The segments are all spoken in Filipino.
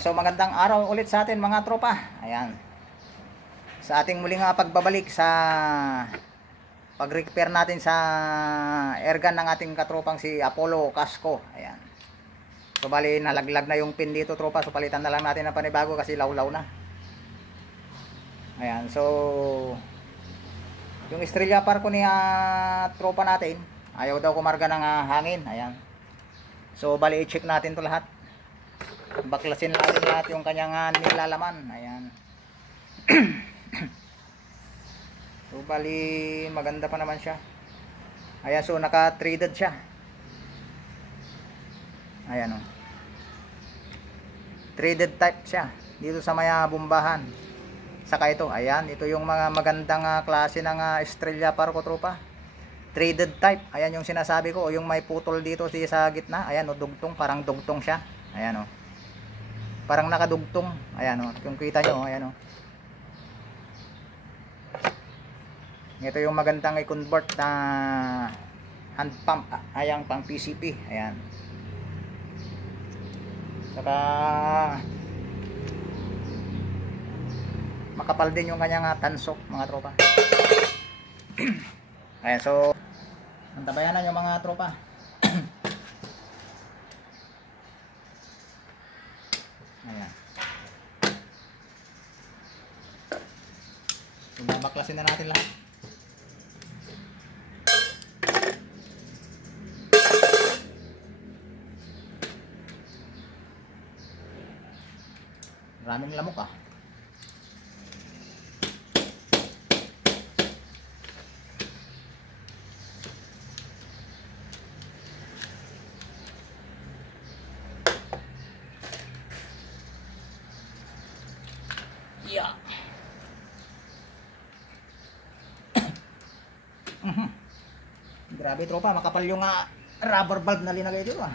So magandang araw ulit sa atin mga tropa. Ayan. Sa ating muling pagbabalik sa pag-repair natin sa airgun ng ating katropang si Apollo Casco. Ayan. So bali nalaglag na yung pin dito tropa. So palitan na lang natin ng panibago kasi lawlaw na. Ayan. So yung Estrella Parco ni tropa natin, ayaw daw kumarga ng hangin. Ayan. So bali i-check natin to lahat. Baklasin natin lahat yung kanyang nilalaman. Ayan. So bali maganda pa naman siya. Ayan, so naka-threaded siya. Ayan o. Threaded type siya. Dito sa maya bumbahan. Saka ito, ayan, ito yung mga magandang klase ng Estrella Parco tropa. Threaded type. Ayan yung sinasabi ko, o yung may putol dito sa gitna. Ayan o, dugtong, parang dugtong siya. Ayan o. Parang nakadugtong. Ayan o. Yung kita nyo. Ayan o. Ito yung magandang i-convert na hand pump. Ayan pang PCP. Ayan. Saka makapal din yung kanyang tansok mga tropa. Ayan. So antabayanan yung mga tropa. Ayan. So, baklasin na natin lahat. Maraming lamok ah. Yeah. Grabe tropa, makapal yung rubber valve na linagay dito ah.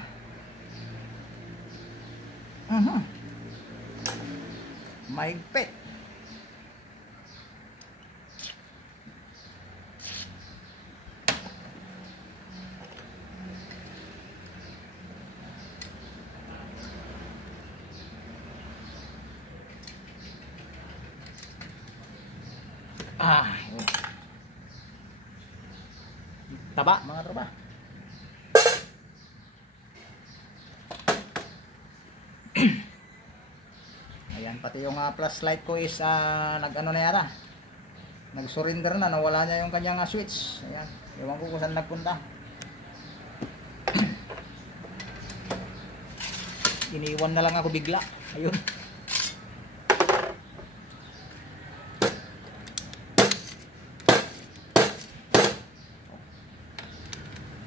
Mahigpit. Taba mga tropa. Ayan, pati yung flashlight ko is nag-ano na yata, nag-surrender na, nawala niya yung kanyang switch. Ayan, ewan ko kung saan nagpunta. Iniwan na lang ako bigla. Ayun.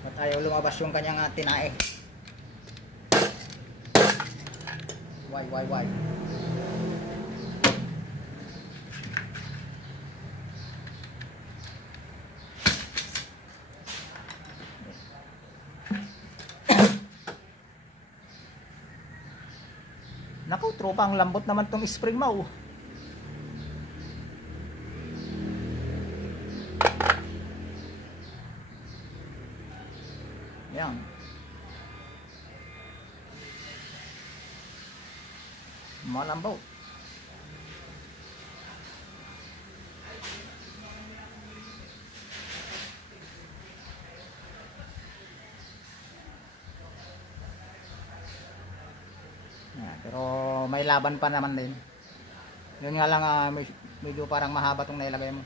At ayaw lumabas yung kanyang tinae. Why? Naku, tropa, ang lambot naman tong spring mo. Yan. Malambot. Pero may laban pa naman din. Yun nga lang medyo parang mahaba tong nailagay mo.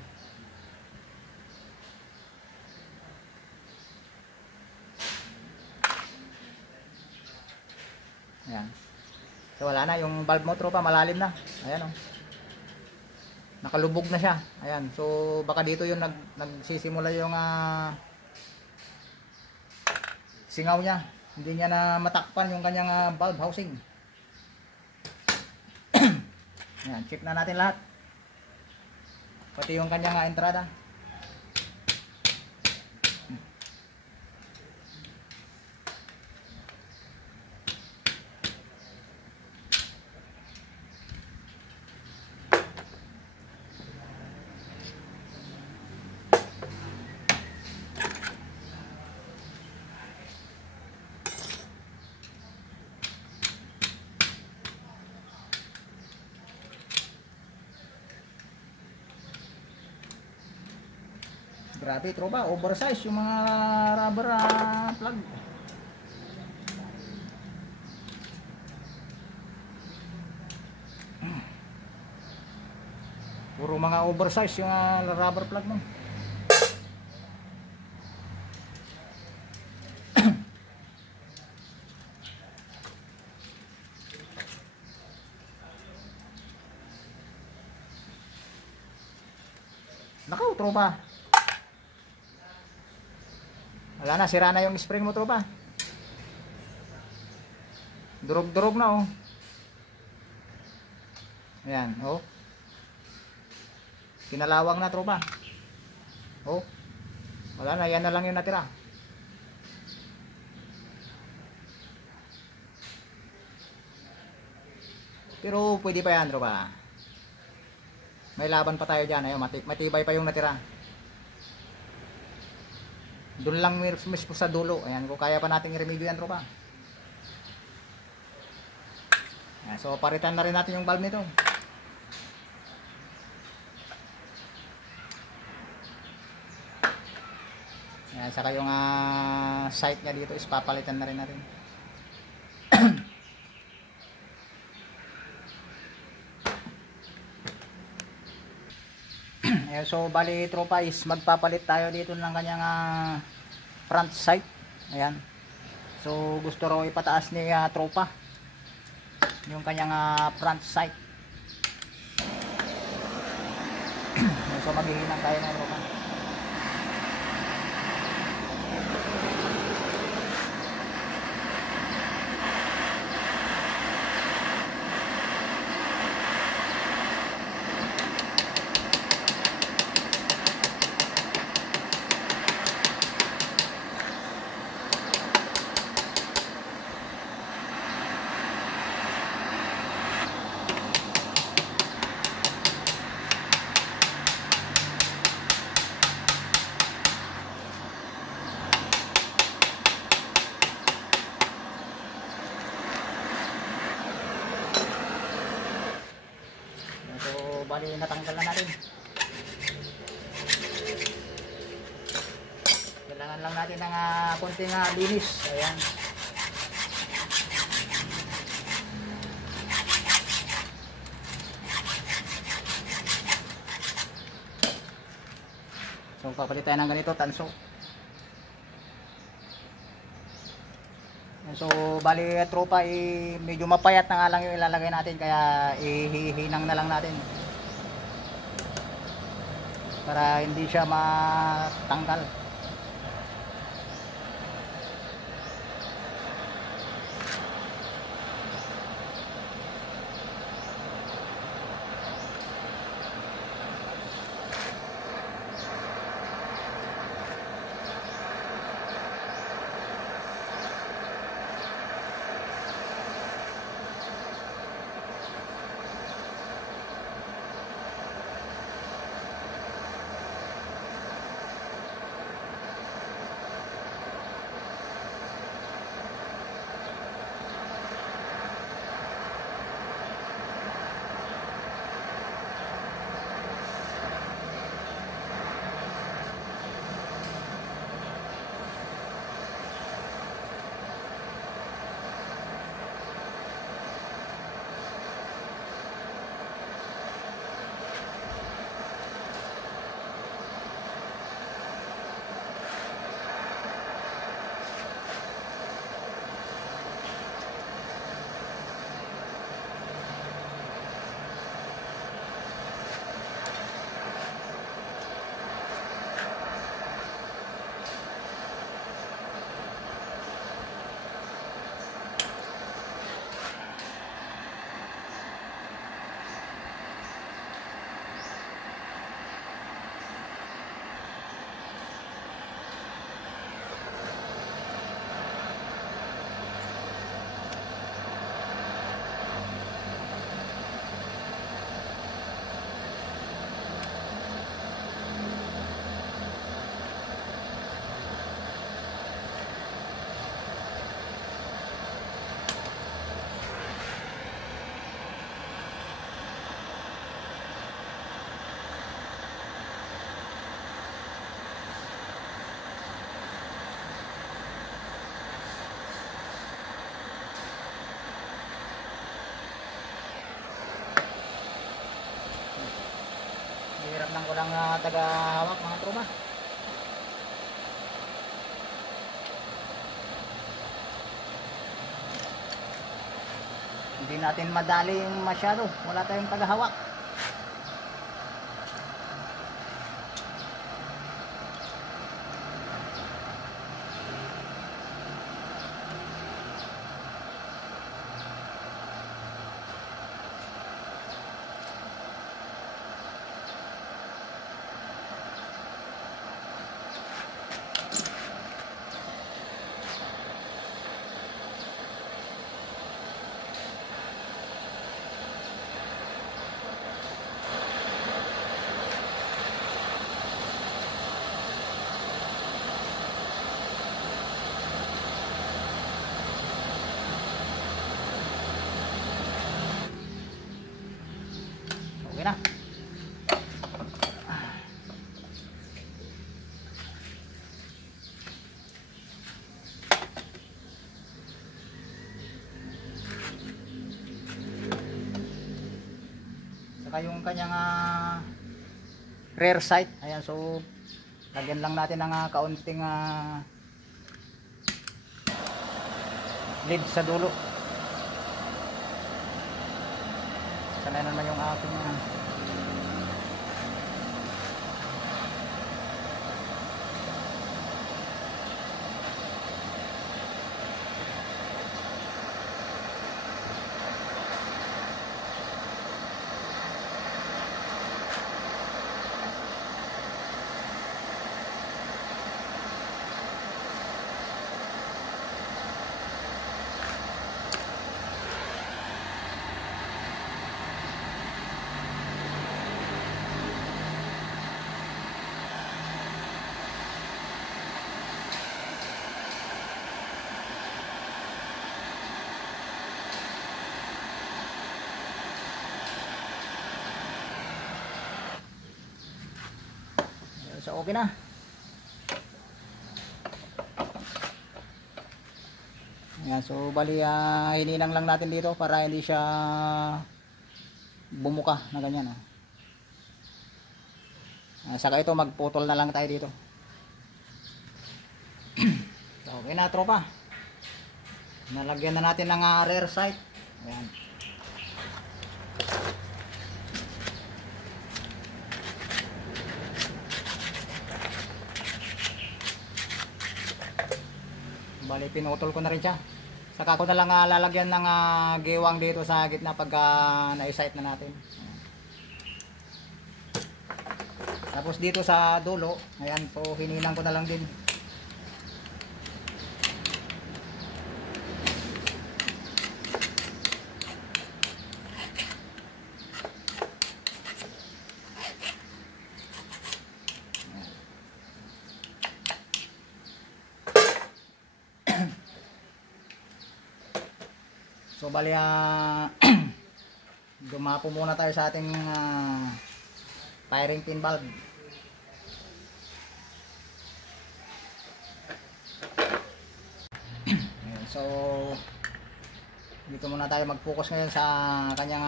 Ayan. So wala na, yung valve mo tropa malalim na. Ayan o. Nakalubog na siya. Ayan. So baka dito yung nagsisimula yung singaw niya. Hindi niya na matakpan yung kanyang valve housing. Ayan, check na natin lahat. Pati yung kanyang entrada. Grabe tropa, oversize yung mga rubber plug. Puro mga oversize yung rubber plug mo. Nakaw tropa. Wala na, sira na yung spring mo tropa. Durog-durog na oh. Ayan, oh. Kinalawang na tropa. Oh. Wala na, yan na lang yung natira. Pero pwede pa yan tropa. May laban pa tayo dyan. Ayun, matibay pa yung natira. Doon lang mismo sa dulo. Ayan, kung kaya pa natin i-remedyo yan tropa. Ayan, so paritan na rin natin yung valve nito. Ayan, saka yung sight nya dito is papalitan na rin natin. Ayan, so bali tropa is magpapalit tayo dito ng kanyang front sight. Ayan. So gusto raw ipataas ni tropa yung kanyang front sight. So maghihinang tayo ng tropa. Bali natanggal na natin. Kailangan lang natin ng konting linis. Ayan. So papalit tayo ng ganito, tanso. So bali tropa, medyo mapayat na nga lang yung ilalagay natin, kaya ihihinang na lang natin para hindi siya matanggal. walang taga-hawak mga tropa. Hindi natin madali masyado, wala tayong taga-hawak. Okay na. Saka yung kanyang rear sight, ayan, so lagyan lang natin ng kaunting lid sa dulo. Sana naman yung aking so okay na. Ayan, so bali hininang lang natin dito para hindi siya bumuka na ganyan. Saka ito magputol na lang tayo dito. So okay na tropa. Nalagyan na natin ng rear sight. Ayan. Bali pinutol ko na rin siya. Saka ko na lang lalagyan ng giwang dito sa gitna pag na-sight na natin. Tapos dito sa dulo, ayan, so hininang ko na lang din. So bali dumapo muna tayo sa ating firing pin valve. Ayan, so dito muna tayo mag-focus ngayon sa kanyang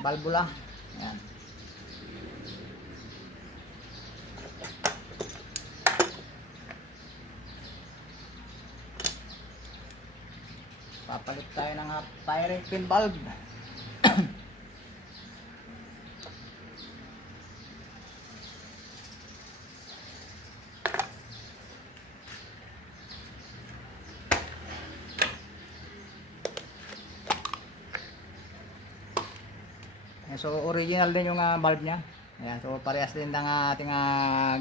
valvula. Ayan. Papalit tayo ng firing pin valve. So original din yung valve niya. Ayan, so parehas din ng ating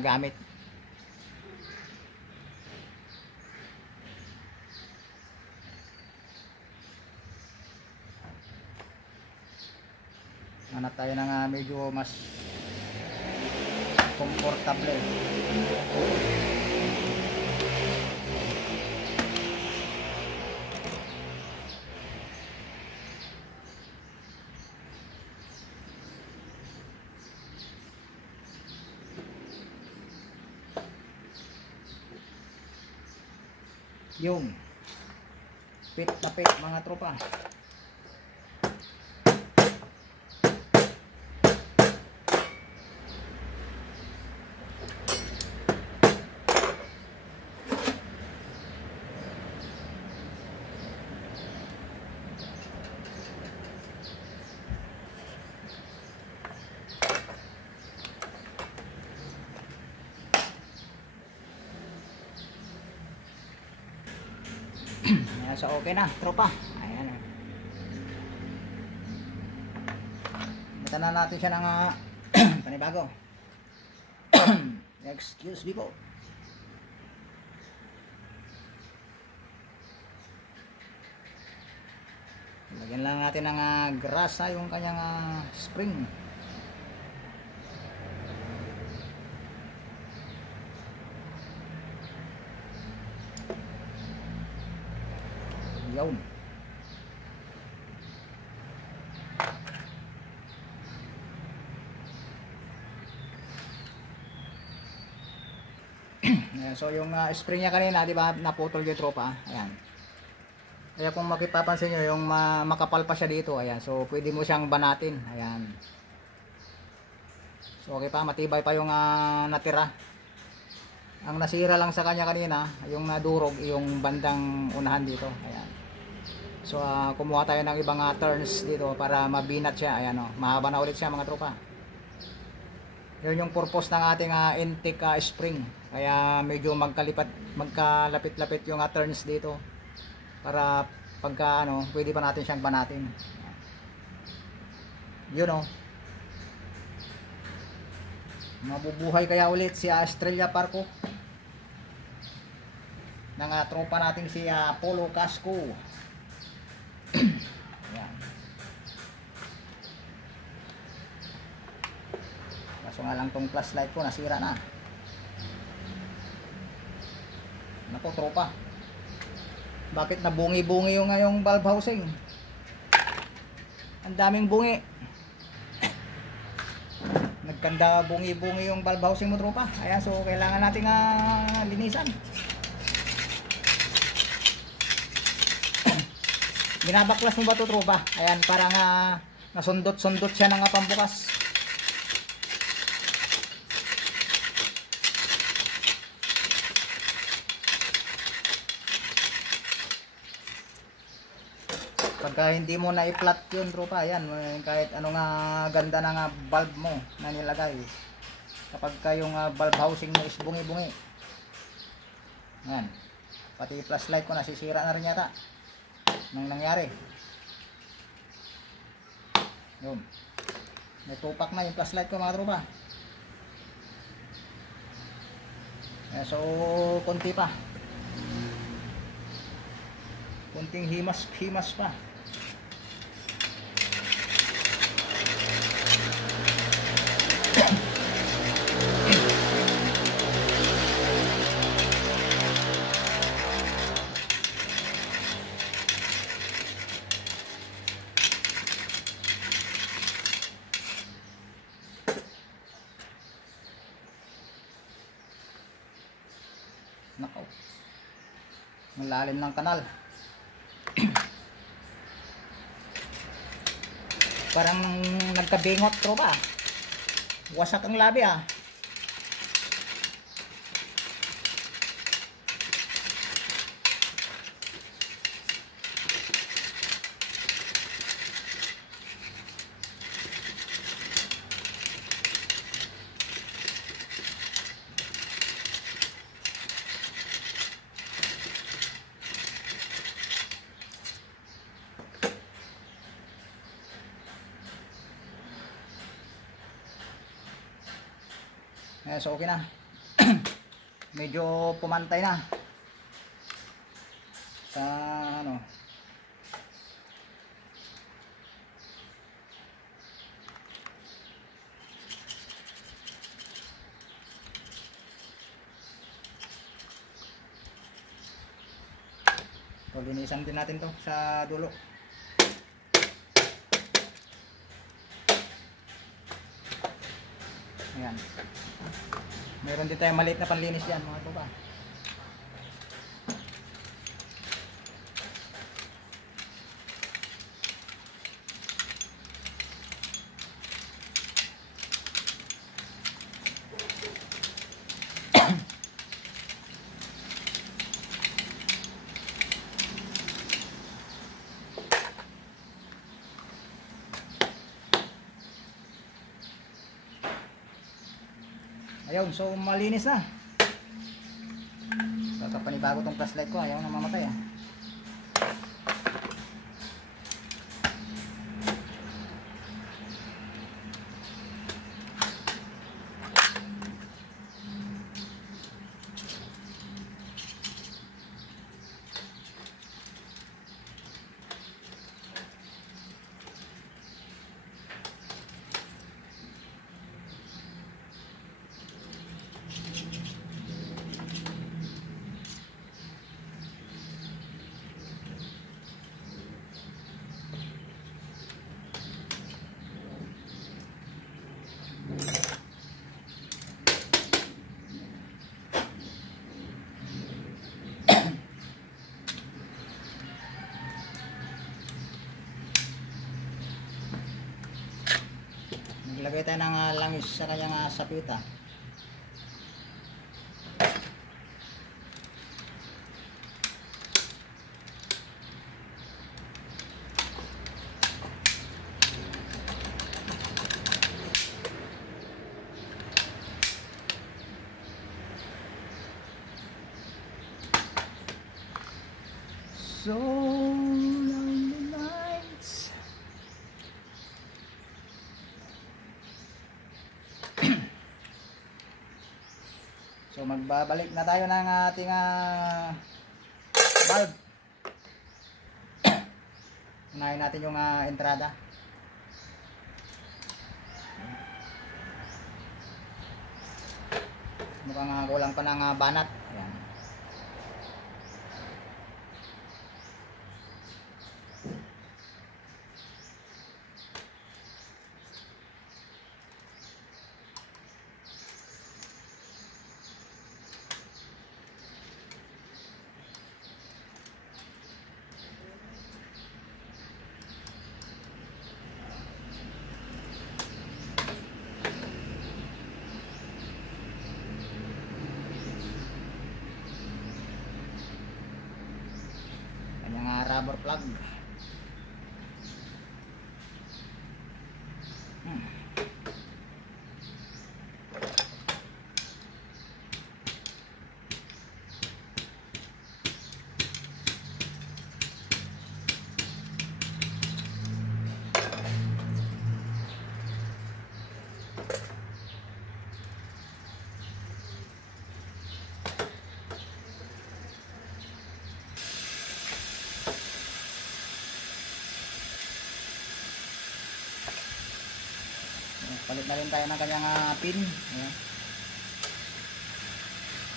gamit. Hanap tayo ng medyo mas komportable. Yung pit na pit mga tropa. Ayan, so okay na tropa. Ayan. Mata na natin siya ng panibago. Excuse me po. Lagyan lang natin ng grasa yung kanyang spring. Yun. So yung spring niya kanina, di ba, naputol yung tropa. Ayan. Kaya kung makipapansin nyo, yung makapal pa siya dito, ayan. So pwede mo siyang banatin. Ayan. So okay pa, matibay pa yung natira. Ang nasira lang sa kanya kanina, yung nadurog, yung bandang unahan dito. Ayan. So kumuha tayo ng ibang turns dito para mabinat siya. Ayan, mahaba na ulit siya mga tropa. Yun yung purpose ng ating intake spring. Kaya medyo magkalapit-lapit yung turns dito. Para pagka pwede pa natin siyang banatin. Yun mabubuhay kaya ulit si Estrella Parco ng tropa nating si Polo Casco. Ayan. Kaso nga lang tong flashlight ko nasira na. Nako tropa, bakit nabungi-bungi yung ngayong valve housing? Ang daming bungi. Nagkanda bungi-bungi yung valve housing mo tropa. Ayan, so kailangan nating linisan. Binabaklas mo ba ito tropa? Ayan, parang nasundot-sundot siya ng pambukas. Pagka hindi mo na i-flat yun tropa, ayan, kahit ganda ng valve mo na nilagay, kapag yung valve housing mo is bungi-bungi, ayan, pati flashlight ko nasisira na rin yata nang nangyari. Yun, may tupak na yung flashlight ko mga tropa. Ayan, so konti pa, konting himas pa. Nako, malalim ng kanal. Parang nagkabingot tropa, wasak ang labi So okay na. Medyo pumantay na sa so linisan din natin to sa dulo. Ayan. Meron din tayong maliit na panlinis dyan mga tropa. Ayun, so malinis na. Kapag panibago tong flashlight ko, ayaw na mamatay Maglagay tayo ng langis sa kanyang sapita. So lonely nights. So magbabalik na tayo ng ating valve. Unahin natin yung entrada. Mukhang kulang pa ng banat. Ayan. Rubber plug. Palit na rin tayo ng kanyang pin. Ayan.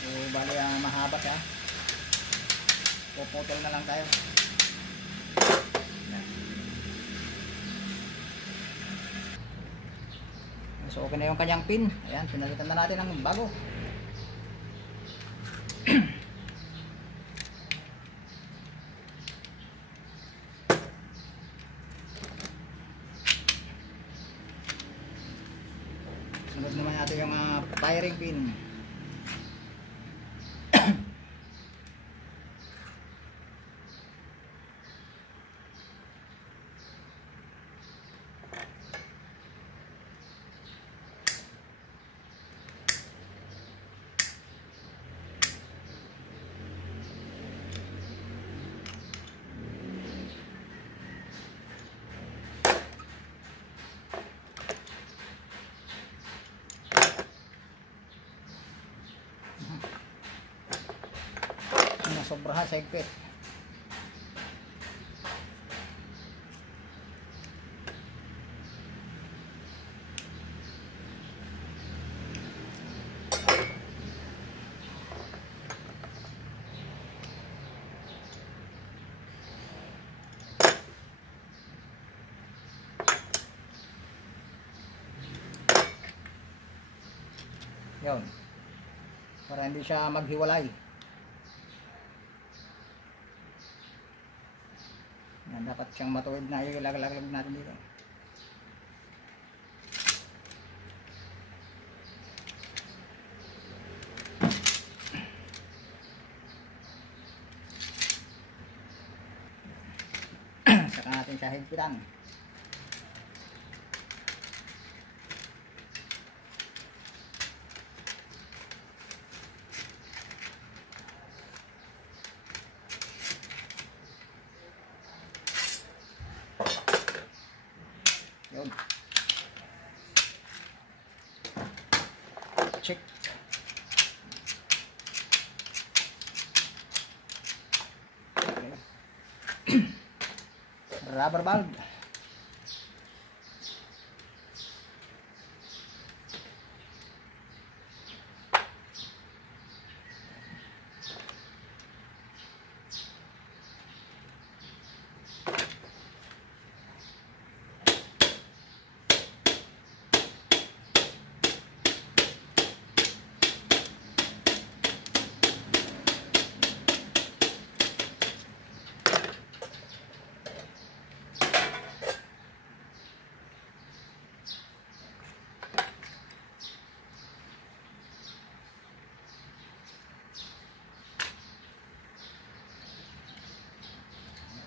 So bali mahaba siya. Puputol na lang tayo. Ayan. So okay na yung kanyang pin. Ayan, pinalitan na natin ng bago. Sunod naman natin yung firing pin. Sobrahan sa higpit. Yun. Para hindi siya maghiwalay. Yan, dapat siyang matuwid na ilaglag natin dito. Saka natin siya higpitan. Yun. Check. Okay. Rubber valve.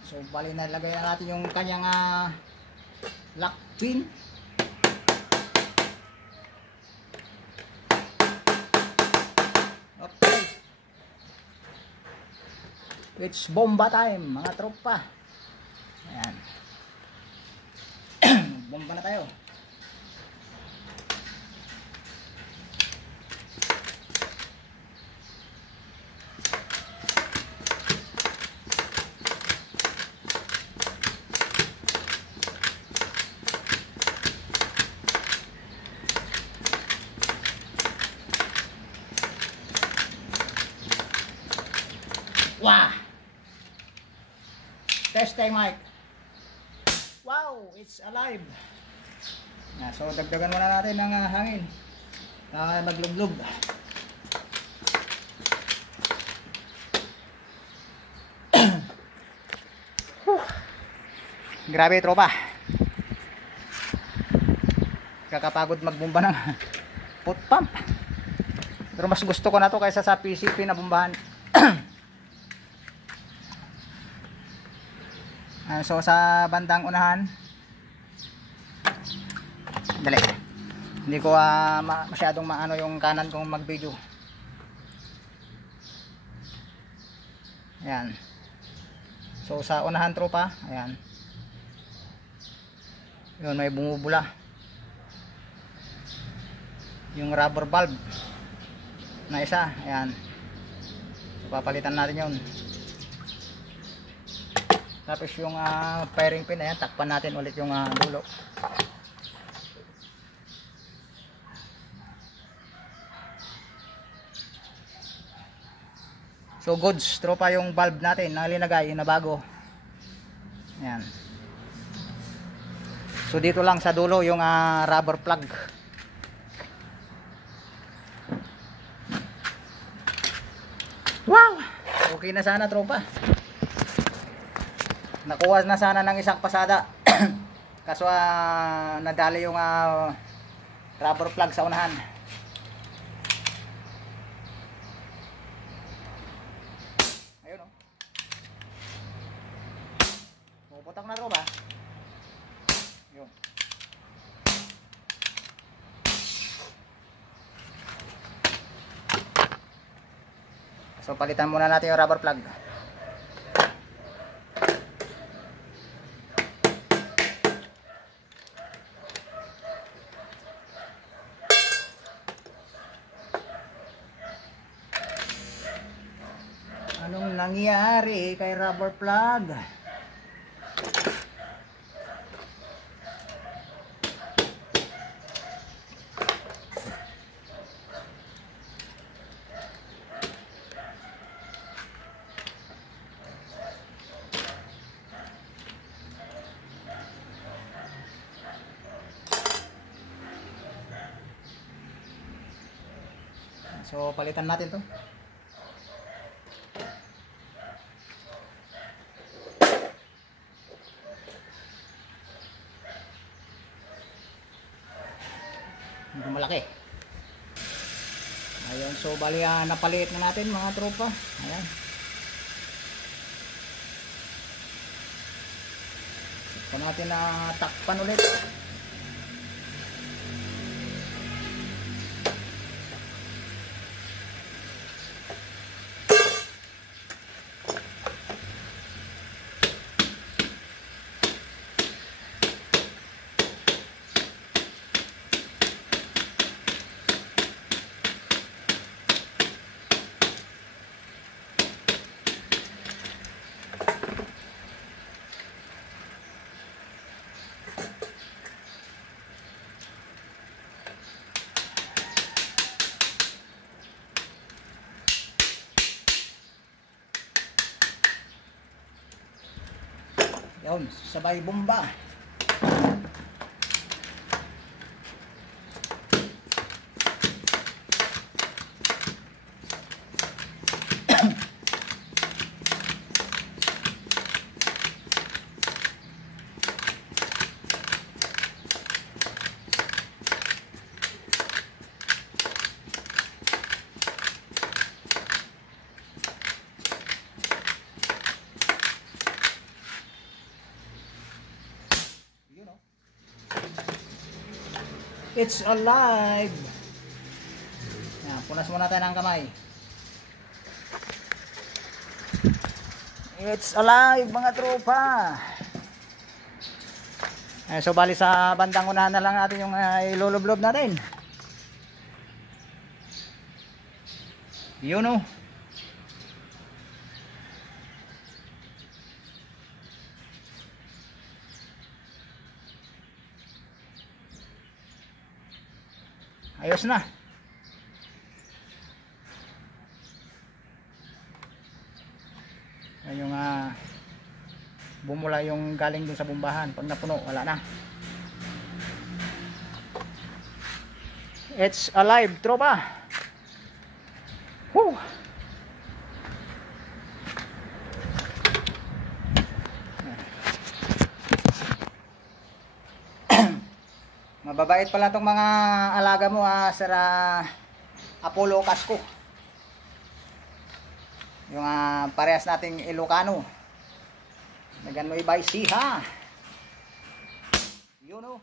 So bali na lagay na natin yung kanyang lock pin. Okay. It's bomba time mga tropa. Ayan. Bomba na tayo. Wow! Testing mic. Wow! It's alive. So dagdagan muna natin ng hangin. Maglublog. Grabe tropa. Kakapagod magbomba ng foot pump. Pero mas gusto ko na to kaysa sa PCP na bombahan. So sa bandang unahan, dali, hindi ko masyadong maano yung kanan kong mag video. Ayan. So sa unahan tropa, ayan, yun may bumubula yung rubber valve na isa. Ayan, so papalitan natin yun. Tapos yung firing pin, ayan, takpan natin ulit yung dulo. So goods tropa yung valve natin na linagay na bago. Ayan. So dito lang sa dulo yung rubber plug. Wow! Okay na sana tropa. Nakuha na sana ng isang pasada. Kaso nadali yung rubber plug sa unahan. Ayun oh. Puputak na tropa. Yun. So palitan muna natin yung rubber plug. Anong nangyari kay rubber plug? So palitan natin to. Medyo malaki. Ayun, so bali napalit na natin mga tropa. Ayan. Ito natin na takpan ulit. Yun, sabay bomba. It's alive. Yan, punas muna tayo ng kamay. It's alive mga tropa. So bali sa bandang unahan na lang natin yung ilulublob natin. Yun o. Ayos na. Yan yung bumula yung galing dun sa bumbahan. Pag napuno, wala na. It's alive, tropa. Woo! Mababait pala itong mga alaga mo, Sir Apollo Casco. Yung parehas nating Ilocano. Nagano'y by Siha. Yun o.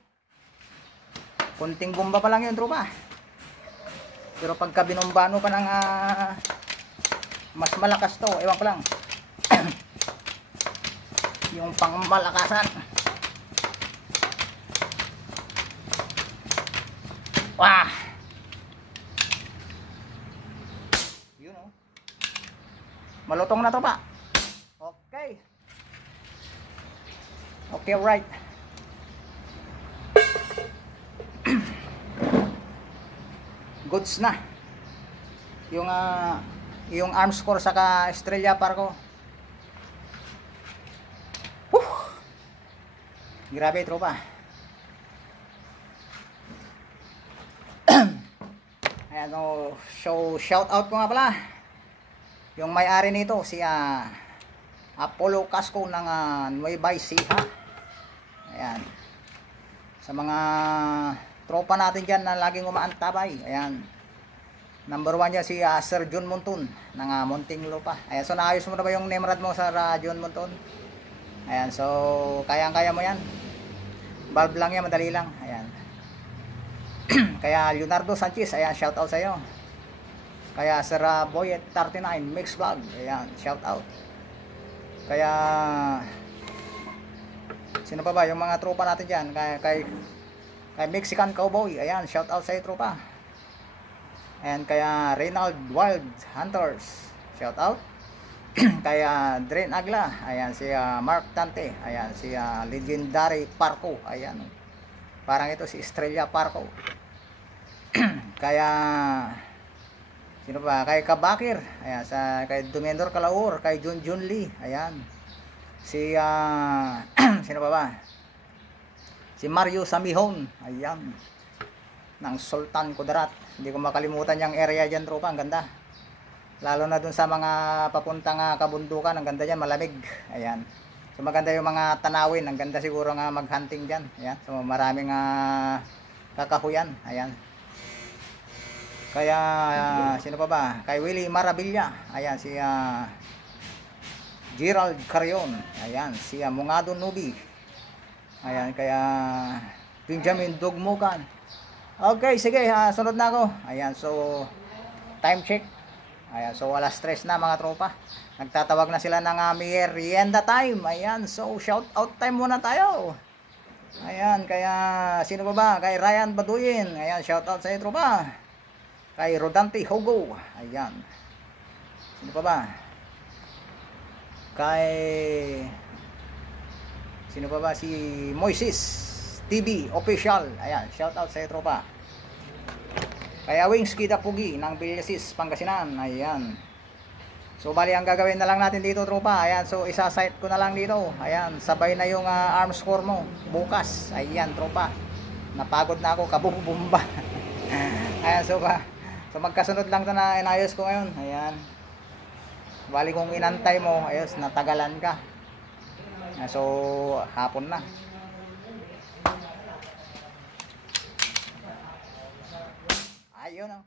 Kunting bomba pa lang yun, tropa. Pero pagka binombano pa ng mas malakas to, ewan ko lang. Yung pangmalakasan. Wah! Yun o. Malutong na to pa. Okay. Okay, right. Goods na. Yung arms core saka Estrella Parco. Grabe, tropa. Ayan, so shout out ko nga pala yung may-ari nito, si Apollo Casco ng Nueva Ecija. Ayan, sa mga tropa natin dyan na laging umaantabay. Ayan, number 1 yan si Sir John Monton ng Muntinlupa. Ayan, so naayos mo na ba yung Nemrad mo, Sir John Monton? Ayan, so kayang-kaya mo yan. Valve lang yan, madali lang. Ayan. Kaya Leonardo Sanchez, ayan, shout out sa iyo. Kaya Sir Boyet 39 Mix Vlog, ayan, shout out. Kaya sino pa ba yung mga tropa natin diyan? Kay Mexican Cowboy, ayan, shout out sa iyo, tropa. And kaya Reynald Wild Hunters, shout out. Kaya Dren Agla, ayan, si Mark Tante, ayan, si Legendary Parco, ayan. Parang ito si Estrella Parco. Kaya sino pa? Kay Kabakir, ayan, kay Dumendor Kalaur, kay Jun Lee, ayan. Si sino pa ba? Si Mario Samihon, ayan. Ng Sultan Kudarat. Hindi ko makalimutan yung area diyan, tropa, ang ganda. Lalo na dun sa mga papuntang kabundukan, ang ganda diyan, malamig. Ayan. So maganda yung mga tanawin, ang ganda siguro nga mag-hunting diyan. Ayan. So maraming kakahuyan, ayan. Kaya sino pa ba? Kay Willie Maravilla, ayan, si Gerald Carion, ayan, si Mungado Nubi, ayan, kaya Benjamin Dugmukan. Okay, sige, sunod na ako. Ayan, so time check. Ayan, so wala stress na mga tropa. Nagtatawag na sila ng merienda time. Ayan, so shout out time muna tayo. Ayan, kaya sino pa ba? Kay Ryan Baduyin, ayan, shout out sa iyo, tropa. Kay Rodante Hogo, ayan. Sino pa ba? Kay sino pa ba? Si Moises TV Official, ayan, shout out sa iyo, tropa. Kay Wings Kidapugi ng Villasis, Pangasinan, ayan. So bali ang gagawin na lang natin dito, tropa, ayan, so isa-site ko na lang dito, ayan, sabay na yung arms core mo bukas, ayan, tropa. Napagod na ako, kabubumba. Ayan, so magkasunod lang ito na inayos ko ngayon, ayan. Bali kung inantay mo, ayos, natagalan ka. Ayan, so hapon na. Ayun o.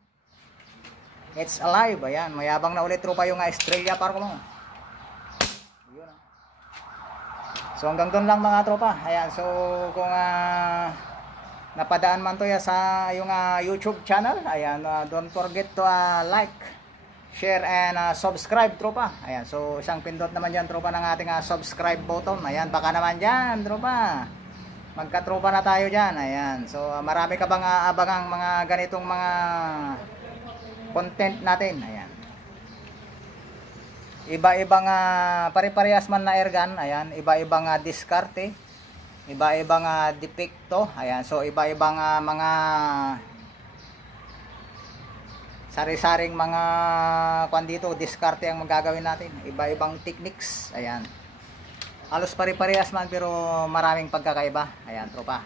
It's alive, ayan, mayabang na ulit, tropa, yung Estrella Parco mo. Ayun o. So hanggang doon lang mga tropa, ayan, so kung napadaan man to ya sa yung YouTube channel. Ayan, don't forget to like, share and subscribe, tropa. Ayan, so isang pindot naman dyan, tropa, ng ating subscribe button. Ayan, baka naman dyan, tropa, magkatropa na tayo dyan. Ayan, so marami ka bang abangang mga ganitong mga content natin. Ayan, iba-ibang pare-parehas man na airgun. Ayan, iba-ibang diskarte, iba-ibang depekto. Ayan, so iba-ibang mga sari-saring mga kwan dito, diskarte ang magagawin natin. Iba-ibang techniques. Ayan, halos pare-parehas man pero maraming pagkakaiba. Ayan, tropa.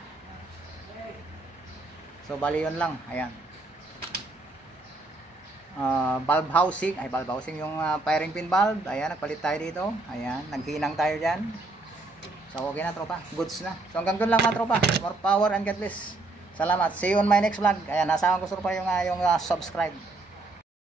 So bali yun lang. Ayan, valve housing, valve housing yung firing pin valve. Ayan, nagpalit tayo dito. Ayan, naghinang tayo dyan. So okay na, tropa, goods na. So hanggang doon lang mga tropa. More power and God bless. Salamat, see you on my next vlog. Ayan, nasahan ko, tropa, yung subscribe.